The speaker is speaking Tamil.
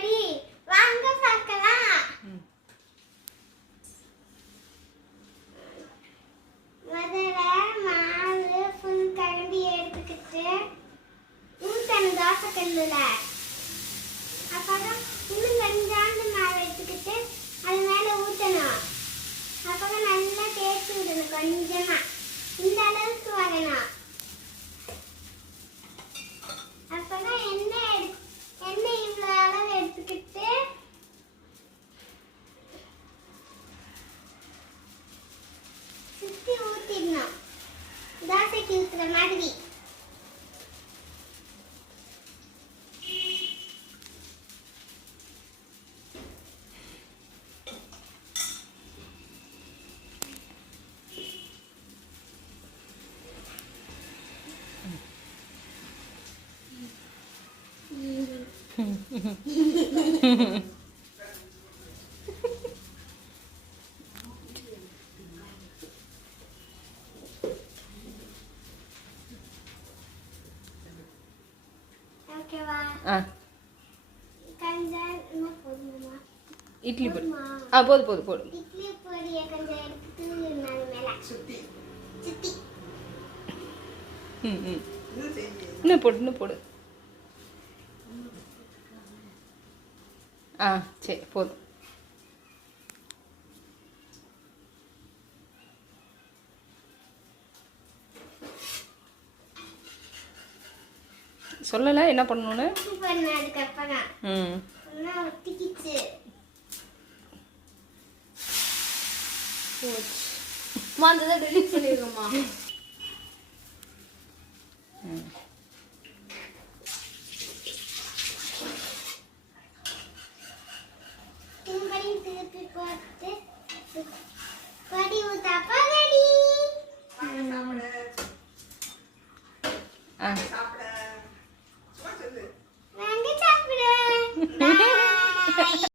எப்படி வாங்க பார்க்கலாம். முதல்ல மாவு ஃபுல் கரண்டி எடுத்துக்கிட்டு ஊத்தணும் தோசைக்கல்லுல. அப்புறம் இன்னும் கொஞ்சோண்டு மாவு எடுத்துக்கிட்டு அது மேலே ஊற்றணும். அப்புறம் நல்லா தேய்ச்சி விடணும். கொஞ்சமா இந்த அளவுக்கு வரணும். அப்புறம் எண்ணெய் இவ்வளோ அளவு எடுத்துக்கிட்டு சுற்றி ஊற்றிடணும். தோசைக்கு ஊற்றுற மாதிரி. ஓகேவா? இட்லி பொடி போதும் போடு. இட்லி பொடியை கொஞ்சம் எடுத்து மேலே சுத்தி இன்னும் போடு. சரி போதும். சொல்லல என்ன பண்ணணும்னு. டெலிட் பண்ணிடுவோமா? திருப்பி போட்டு பொடி ஊத்தாப்பா ரெடி.